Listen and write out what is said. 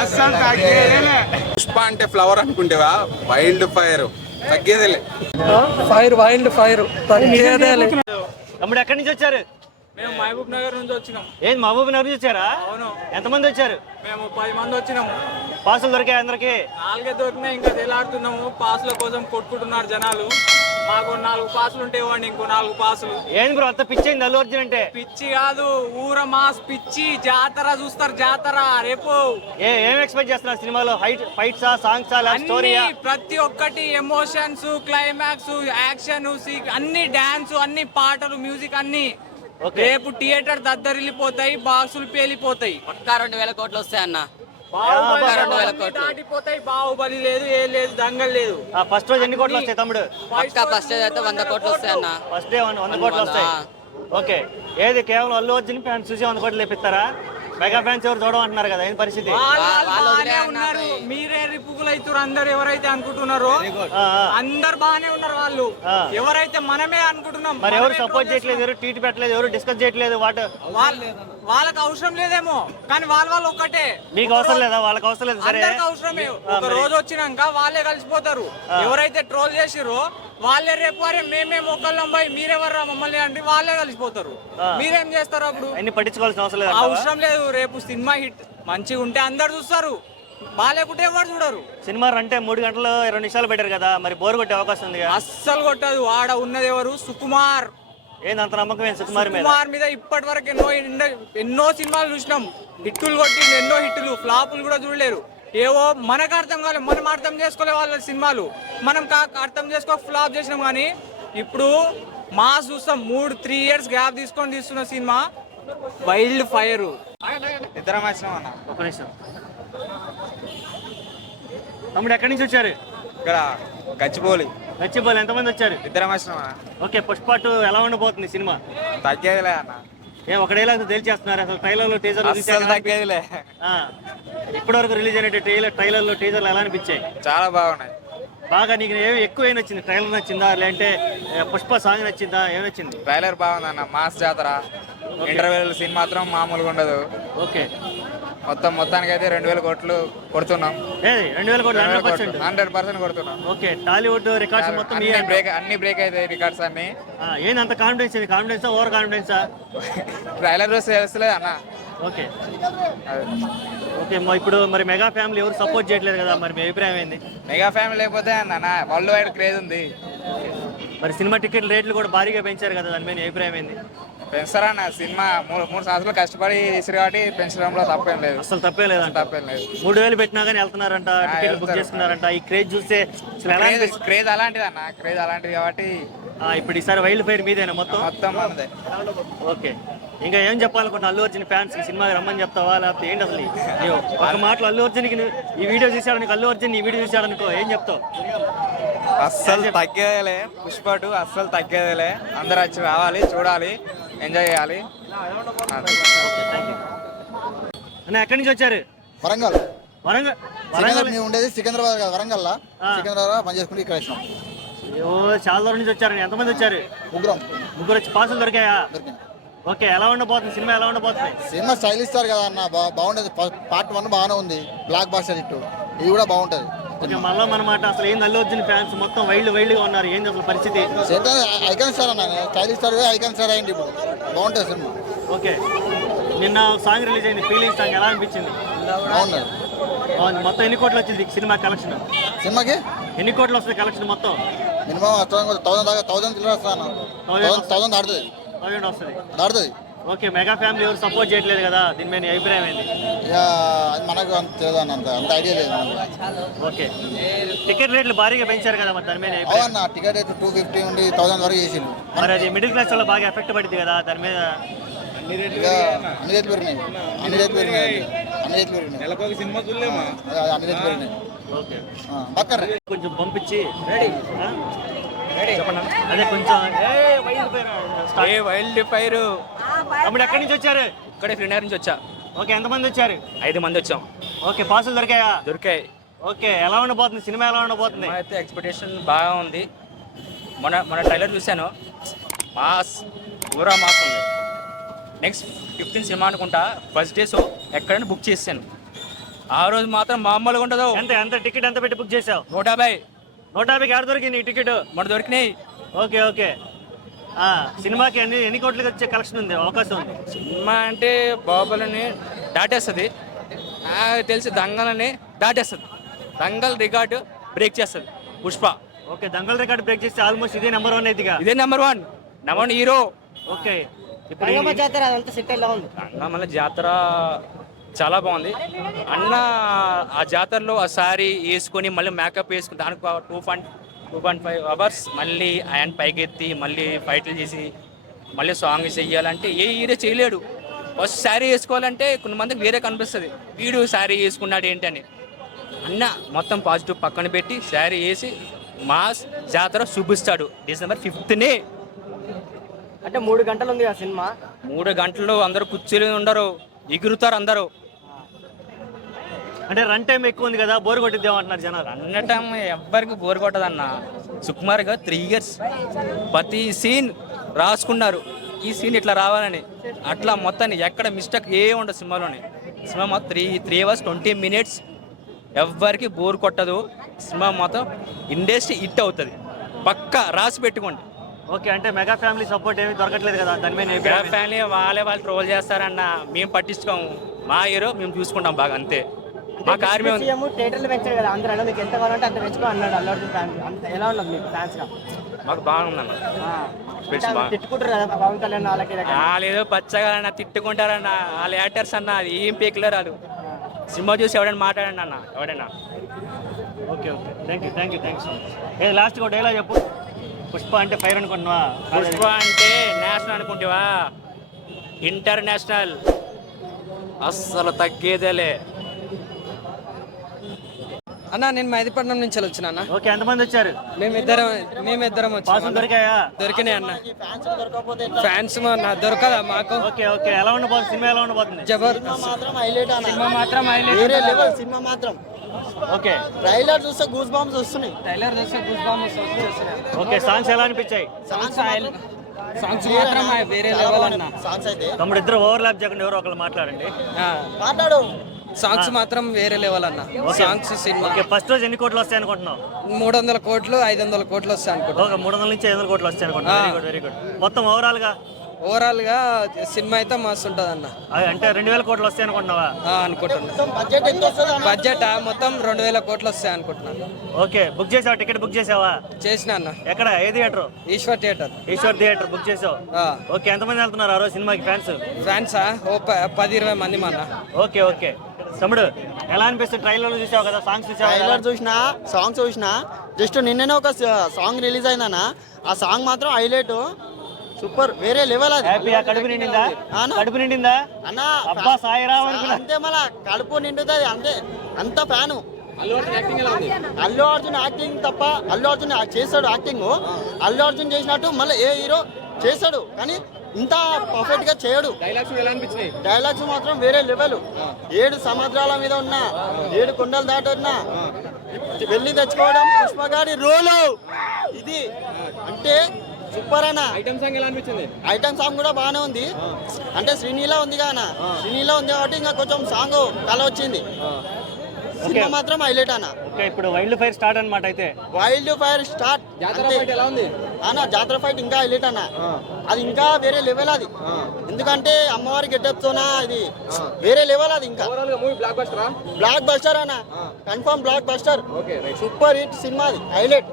అస్సలు తగ్గేదేలే. పుష్ప అంటే ఫ్లవర్ అనుకుంటేవా, వైల్డ్ ఫైర్ తగ్గేదేలే. వైల్డ్ ఫైర్ తగ్గేదేలే. తమ్ముడు ఎక్కడి నుంచి వచ్చారు? మేము మహబూబ్ నగర్ నుంచి వచ్చినాం. ఏంది మహబూబ్ నగర్ నుంచి వచ్చారా? అవును. ఎంతమంది వచ్చారు? మేము 10 మంది వచ్చినాము. పాసులు దొరికాయి అందరికి? 4 దొరికినాయి, ఇంకా తేలాడుతున్నాము. పాసుల కోసం కొట్టుకుంటున్నారు జనాలు. మాకు 4 పాసులు ఉంటే ఇవ్వండి, ఇంకో 4 పాసులు. ఏంది బ్రో అంత పిచ్చి అయింది అల్లు అర్జున్ అంటే? పిచ్చి కాదు, ఊర మాస్ పిచ్చి. జాతర చూస్తారు, జాతర రేపు. ఏం ఎక్స్పెక్ట్ చేస్తున్నారు సినిమాలో? ఫైట్సా, సాంగ్సా, స్టోరీయా? ప్రతి ఒక్కటి ఎమోషన్స్, క్లైమాక్స్, యాక్షన్, అన్ని డాన్స్, అన్ని పాటలు, మ్యూజిక్ అన్ని. రేపు థియేటర్ దద్దరిల్లిపోతాయి, బాక్సులు పేలిపోతాయి. పక్కా 2000 కోట్లు వస్తాయన్న. దాటిపోతాయి. బాహుబలి లేదు, ఏం లేదు, దంగల్ లేదు. ఫస్ట్ రోజు ఎన్ని కోట్లు వస్తాయి తమ్ముడు? పక్కా ఫస్ట్ అయితే 100 కోట్లు వస్తాయన్న. ఫస్ట్ డే 100 కోట్లు వస్తాయి. ఓకే, ఏది కేవలం అల్లు అర్జున్ ఫ్యాన్స్ చూసి 100 కోట్లు లేపిస్తారా? మెగా ఫ్యాన్స్ ఎవరు చూడమంటున్నారు కదా, ఏం పరిస్థితి? ఉన్నారు, మీరే రిపుగులు అవుతారు. అందరు ఎవరైతే అనుకుంటున్నారో అందరు బాగానే ఉన్నారు. వాళ్ళు ఎవరైతే మనమే అనుకుంటున్నాం. మరి ఎవరు సపోర్ట్ చేయట్లేదు, ఎవరు ట్వీట్ పెట్టలేదు, ఎవరు డిస్కస్ చేయట్లేదు. వాళ్ళకి అవసరం లేదేమో, కానీ వాళ్ళు ఒక్కటే. మీకు అవసరం లేదా? వాళ్ళకి అవసరం లేదు. సరే, అవసరమే. ఒక రోజు వచ్చినాక వాళ్ళే కలిసిపోతారు. ఎవరైతే ట్రోల్ చేసిరో వాళ్ళే రేపు వారే మేమే మొక్కలం పోయి మీరెవర్రా మమ్మల్ని అంటే వాళ్ళే కలిసిపోతారు. మీరేం చేస్తారు అప్పుడు? అన్ని పట్టించుకోవాల్సిన అవసరం లేదు. రేపు సినిమా హిట్ మంచిగా ఉంటే అందరు చూస్తారు, బాగాలేకుంటే ఎవరు చూడరు. సినిమా అంటే 3 గంటలు 20 నిమిషాలు పెట్టారు కదా, మరి బోర్ కొట్టే అవకాశం ఉంది? అస్సలు కొట్టదు. ఆడ ఉన్నది ఎవరు? సుకుమార్. ఏందంత నమ్మకం సుకుమార్ మీద? ఇప్పటి వరకు ఎన్నో సినిమాలు చూసినాం. హిట్టులు కొట్టిండు, ఎన్నో హిట్టులు. ఫ్లాపులు కూడా చూడలేరు. ఏవో మనకు అర్థం కాలేదు, మనం అర్థం చేసుకోలే వాళ్ళ సినిమాలు. మనం అర్థం చేసుకో ఫ్లాప్ చేసినాం. కానీ ఇప్పుడు మాస్ చూస్తాం. 3-3 ఇయర్స్ గ్యాప్ తీసుకొని తీస్తున్న సినిమా వైల్డ్ ఫైర్. ఇద్దరం వచ్చినాం అన్న. ఒక నిమిషం తమ్ముడు, ఎక్కడి నుంచి వచ్చారు? ఇక్కడ గచ్చిబౌలి. గచ్చిబౌలి. ఎంతమంది వచ్చారు? ఇద్దరం వచ్చినాం అన్న. ఓకే, పుష్ప 2 ఎలా ఉండబోతుంది సినిమా? తగ్గేదిలే అన్న. ఒకటేలా తేల్చేస్తున్నారు. అసలు ట్రైలర్లు, టీజర్లు తగ్గేదిలే. ఇప్పటి వరకు రిలీజ్ అయిన ట్రైలర్లు, టీజర్లు ఎలా అనిపించాయి? చాలా బాగున్నాయి. బాగా నీకు ఎక్కువ ఏం నచ్చింది? ట్రైలర్ నచ్చిందా, లేదంటే పుష్ప సాంగ్ నచ్చిందా? ఏం నచ్చింది? ట్రైలర్ బాగుందన్న. మాస్ జాతర. ఇంటర్వెల్ సీన్ మాత్రం మామూలుగా ఉండదు. ఓకే, మొత్తానికి అయితే 2000 కోట్లు కొడుతున్నాం. 2000 కోట్లు 100% కొడుతున్నాం. ఓకే, టాలీవుడ్ రికార్డ్స్ మొత్తం అన్ని బ్రేక్ అవుతాయి రికార్డ్స్ అన్ని. ఏందంత కాన్ఫిడెన్స్? ఇది కాన్ఫిడెన్సా, ఓవర్ కాన్ఫిడెన్సా? ట్రైలర్ చూస్తే తెలుస్తలేదు అన్న. ఓకే ఓకే, ఇప్పుడు మరి మెగా ఫ్యామిలీ ఎవరు సపోర్ట్ చేయట్లేదు కదా, మరి మీ అభిప్రాయం ఏంది? మెగా ఫ్యామిలీ లేకపోతే అన్న వరల్డ్ వైడ్ క్రేజ్ ఉంది. మరి సినిమా టికెట్ రేట్లు కూడా భారీగా పెంచారు కదా, దాని మీద అభిప్రాయం ఏంది? పెంచరా అన్న. సినిమా 3 సంవత్సరాలు కష్టపడి తీసారు కాబట్టి పెంచడంలో తప్పేం లేదు. అసలు తప్పేం లేదు. 3000 పెట్టినా కానీ వెళ్తున్నారంట, టికెట్ బుక్ చేసుకున్నారంట. ఈ క్రేజ్ చూస్తే క్రేజ్ అలాంటిది అన్న. క్రేజ్ అలాంటిది కాబట్టి ఇప్పుడు ఈసారి వైల్డ్ ఫైర్ మీదేనా మొత్తం? మనదే. ఓకే, ఇంకా ఏం చెప్పాలనుకుంటున్నా అల్లు అర్జున్ ఫ్యాన్స్ సినిమాకి రమ్మని చెప్తావా, లేకపోతే ఏంటి అసలు? ఒక మాటలో అల్లు అర్జున్కి ఈ వీడియో చూసాడు, అల్లు అర్జున్ ఈ వీడియో చూసాడు అనుకో, ఏం చెప్తావు? అస్సలు తగ్గేదేలే. పుష్ప 2 అస్సలు తగ్గేదేలే. అందరు వచ్చి రావాలి, చూడాలి, ఎంజాయ్ చేయాలి. ఎక్కడి నుంచి వచ్చారు? వరంగల్. వరంగల్ ఉండేది సికింద్రాబాద్ కాదు, వరంగల్. సికింద్రాబాద్ పని చేసుకుంటే ఇక్కడ వచ్చినాం. చాలా దూరం నుంచి వచ్చారు. ఎంతమంది వచ్చారు? ముగ్గురు వచ్చి పాసులు దొరికాయా? ఓకే, ఎలా ఉండబోతుంది సినిమా? ఎలా ఉండబోతుంది సినిమా? స్టైల్ ఇస్తారు కదా అన్న, బాగుండేది. పార్ట్ 1 బాగానే ఉంది, బ్లాక్ బాస్టర్ హిట్. ఇది కూడా బాగుంటది. మళ్ళీ మనమాట అసలు ఏంది అల్లు అర్జున్ ఫ్యాన్స్ మొత్తం వైల్డ్ గా ఉన్నారు. ఏంది అసలు పరిస్థితి? ఐకాన్ స్టార్ అన్న, స్టైల్ స్టార్ ఐకాన్ స్టార్ అయింది. ఇప్పుడు బాగుంటుంది సినిమా. ఓకే, నిన్న సాంగ్ రిలీజ్ అయింది, ఫీలింగ్ సాంగ్ ఎలా అనిపించింది? బాగున్నది. మొత్తం ఎన్ని కోట్లు వచ్చింది సినిమా కలెక్షన్? సినిమాకి ఎన్ని కోట్లు వస్తుంది కలెక్షన్ మొత్తం? మినిమం 1000 దాకా 1000 వస్తుంది. 1000 దాటుతుంది. 1000 వస్తుంది, దాటుతుంది. ఓకే, మెగా ఫ్యామిలీ ఎవరు సపోర్ట్ చేయట్లేదు కదా, దీని మీద అభిప్రాయం ఏంది? ఇక అది మనకు అంత తెలియదు అన్న, అంత ఐడియా లేదు. ఓకే, టికెట్ రేట్లు భారీగా పెంచారు కదా, మరి దాని మీద అవునా? టికెట్ రేట్ 250 నుండి 1000 వరకు చేసిండు. మరి అది మిడిల్ క్లాస్ వల్ల బాగా ఎఫెక్ట్ పడింది కదా, దాని మీద అన్ని రేట్లు పెరిగినాయి. అన్ని రేట్లు పెరిగినాయి. ఓకే, కొంచెం పంపించి అదే కొంచెం వైల్డ్ ఫైర్. తమ్ముడు ఎక్కడి నుంచి వచ్చారు? ఇక్కడే ఫ్రీనగర్ నుంచి వచ్చా. ఓకే, ఎంతమంది వచ్చారు? 5 మంది వచ్చాం. ఓకే, పాసులు దొరికాయా? దొరికాయి. ఓకే, ఎలా ఉండబోతుంది సినిమా? ఎలా ఉండబోతుంది? అయితే ఎక్స్పెక్టేషన్ బాగా ఉంది. మన ట్రైలర్ చూశాను, మాస్ పూరా మాస్ ఉంది. నెక్స్ట్ 15 సినిమా అనుకుంటా. ఫస్ట్ డే షో ఎక్కడైనా బుక్ చేసాను. ఆ రోజు మాత్రం మామూలుగా ఉండదు. ఎంత టికెట్ ఎంత పెట్టి బుక్ చేసావు? 150. 150కి ఆడ దొరికింది ఈ టికెట్? మన దొరికినాయి. Okay okay. సినిమాకి ఎన్ని కోట్లకి వచ్చే కలెక్షన్ ఉంది, అవకాశం ఉంది? సినిమా అంటే బాహుబలిని దాటేస్తుంది, నాకు తెలిసి దంగల్ని దాటేస్తుంది. దంగల్ రికార్డు బ్రేక్ చేస్తుంది Pushpa. Okay, Dangal record break చేస్తే ఆల్మోస్ట్ ఇదే నెంబర్ 1 అయితేగా. ఇదే నెంబర్ 1 హీరో. ఓకే, ఇప్పుడు రంగమల్ల జాతర చాలా బాగుంది అన్న. ఆ జాతరలో ఆ సారీ వేసుకొని మళ్ళీ మేకప్ వేసుకుని దానికి 2.5 అవర్స్ మళ్ళీ ఆయన పైకెత్తి మళ్ళీ ఫైట్లు చేసి మళ్ళీ సాంగ్ చెయ్యాలంటే ఏ హీరో చేయలేడు. ఫస్ట్ శారీ వేసుకోవాలంటే కొంతమందికి వేరే కనిపిస్తుంది, వీడు శారీ వేసుకున్నాడు ఏంటి అని. అన్న మొత్తం పాజిటివ్ పక్కన పెట్టి శారీ వేసి మాస్ జాతర చూపిస్తాడు December 5th. అంటే 3 గంటలు ఉంది ఆ సినిమా. 3 గంటలు అందరూ కూర్చొని ఉండరు, ఎగురుతారు అందరూ. అంటే రన్ టైం ఎక్కువ ఉంది కదా, బోర్ కొట్టిద్దాం అంటున్నారు జనాలు. అన్నటం ఎవ్వరికి బోర్ కొట్టదన్న. సుకుమార్గా 3 years ప్రతి సీన్ రాసుకున్నారు, ఈ సీన్ ఇట్లా రావాలని. అట్లా మొత్తాన్ని ఎక్కడ మిస్టేక్ ఏ ఉండదు సినిమాలోని. సినిమా మొత్తం 3 hours 20 minutes ఎవ్వరికి బోర్ కొట్టదు. సినిమా మొత్తం ఇండస్ట్రీ హిట్ అవుతుంది, పక్కా రాసి పెట్టుకోండి. ఓకే, అంటే మెగా ఫ్యామిలీ సపోర్ట్ ఏమీ దొరకట్లేదు కదా దాని మీద? మెగా ఫ్యామిలీ వాళ్ళు ట్రోల్ చేస్తారన్న, మేము పట్టించుకోము. మా హీరో మేము చూసుకుంటాం బాగా, అంతే. మా కార్మి థియేటర్లు పెంచాడు కదా, అందరూ మీకు ఎంత కావాలంటే అంత పెంచుకో అన్నాడు అల్లు అర్జున్ ఫ్యాన్. ఎలా ఉన్నది మీకు ఫ్యాన్స్ గా? మాకు బాగుందన్న. తిట్టుకుంటారు కదా పవన్ కళ్యాణ్ వాళ్ళకి. లేదు పచ్చగా అన్న, తిట్టుకుంటారన్న. వాళ్ళ యాక్టర్స్ అన్న, అది ఏం పీకులర్ వాళ్ళు. సినిమా చూసి ఎవడైనా మాట్లాడండి అన్న, ఎవడైనా. Okay okay, thank you so much. Last ఒక డైలాగ్ చెప్పు. పుష్ప అంటే ఫైర్ అనుకుంటున్నావా? పుష్ప అంటే నేషనల్ అనుకుంటావా? ఇంటర్నేషనల్, అస్సలు తగ్గేదేలే అన్న. నేను మైదీపట్నం నుంచి వచ్చిన అన్న. ఓకే, ఎంతమంది వచ్చారు? మేమిద్దరం పాసులు దొరికాయా? దొరికినాయి అన్న. ఫ్యాన్స్ దొరకదా మాకు? ఓకే ఓకే, ఎలా ఉండబోతుంది సినిమా? ఎలా ఉండబోతుంది? జబర్. సినిమా మాత్రం వేరే లెవెల్. సినిమా మాత్రం ఓకే, ట్రైలర్ చూస్తే గూస్ బాంబ్స్ వస్తున్నాయి. ట్రైలర్ చూస్తే గూస్ బాంబ్స్ వస్తున్నాయి. ఓకే, సాంగ్స్ ఎలా అనిపించాయి? సాంగ్స్ మాత్రం వేరే లెవెల్ అన్న. సాంగ్స్ అయితే తమ్ముడు ఇద్దరు ఓవర్లాప్ చేయకుండా ఎవరో ఒకళ్ళు మాట్లాడండి. మాట్లాడు. సాంగ్స్ మాత్రం వేరే లెవెల్ అన్న. Songs cinema. ఓకే, ఫస్ట్ రోజు ఎన్ని కోట్లు వస్తాయి అనుకుంటున్నావు? 300 కోట్లు 500 కోట్లు వస్తాయి అనుకుంటా. ఓకే, 300 నుంచి 500 కోట్లు వస్తాయి అనుకుంటున్నా. Very good. మొత్తం ఓవరాల్ గా సినిమా అయితే మస్తు ఉంటుంది అన్న. అంటే 2000 కోట్లు వస్తాయి అనుకుంటున్నావా? అనుకుంటున్నా. బడ్జెట్ ఎంత వస్తుంది? బడ్జెట్ మొత్తం 2000 కోట్లు వస్తాయి అనుకుంటున్నాను. ఓకే, బుక్ చేసావా? టికెట్ బుక్ చేసావా? చేసిన అన్న. ఎక్కడ? ఏ థియేటర్? ఈశ్వర్ థియేటర్ బుక్ చేసావు. ఓకే, ఎంతమంది వెళ్తున్నారు ఆ రోజు సినిమాకి ఫ్యాన్సా? ఓ 10-20 మంది మన. ఓకే ఓకే, తమ్ముడు ఎలా అనిపిస్తుంది? ట్రైలర్ చూసావు కదా, సాంగ్స్ చూసావు? ట్రైలర్ చూసినా, సాంగ్స్ చూసినా. జస్ట్ నిన్ననే ఒక సాంగ్ రిలీజ్ అయిందన్న, ఆ సాంగ్ మాత్రం హైలైట్, సూపర్, వేరే లెవెల్. అది హ్యాపీగా కడుపు నిండిందా? అన్న అబ్బా సాయిరామ్ అనుకున్నా. అంతే, మళ్ళా కడుపు నిండుతుంది అంతే. అంత ఫ్యాను. అల్లు అర్జున్ యాక్టింగ్ తప్ప, అల్లు అర్జున్ చేస్తాడు యాక్టింగ్, అల్లు అర్జున్ చేసినట్టు మళ్ళీ ఏ హీరో చేస్తాడు, కానీ ఇంత పర్ఫెక్ట్ గా చేయడు. డైలాగ్స్ మాత్రం వేరే లెవెల్. 7 సముద్రాల మీద ఉన్నా, 7 కొండలు దాటున్నా వెళ్ళి తెచ్చుకోవడం పుష్పగాడి రోలు ఇది. అంటే సూపర్ అన్న. ఐటమ్ సాంగ్ కూడా బాగానే ఉంది. అంటే శ్రీనీలా ఉంది కాన, శ్రీనీలా ఉంది కాబట్టి ఇంకా కొంచెం సాంగ్ కల వచ్చింది. సినిమా మాత్రం హైలైట్ అన్న. ఓకే, ఇప్పుడు వైల్డ్ ఫైర్ స్టార్ట్ అన్నమాట. అయితే వైల్డ్ ఫైర్ స్టార్ట్ అన్న. జాతర ఫైట్ ఇంకా హైలైట్ అన్న, అది ఇంకా వేరే లెవెల్ అది. ఎందుకంటే అమ్మవారి గెటప్ తోనా ఇది వేరే లెవెల్. అది ఇంకా బ్లాక్ బస్టర్ అన్న, confirm block buster, super hit cinema, అది హైలైట్.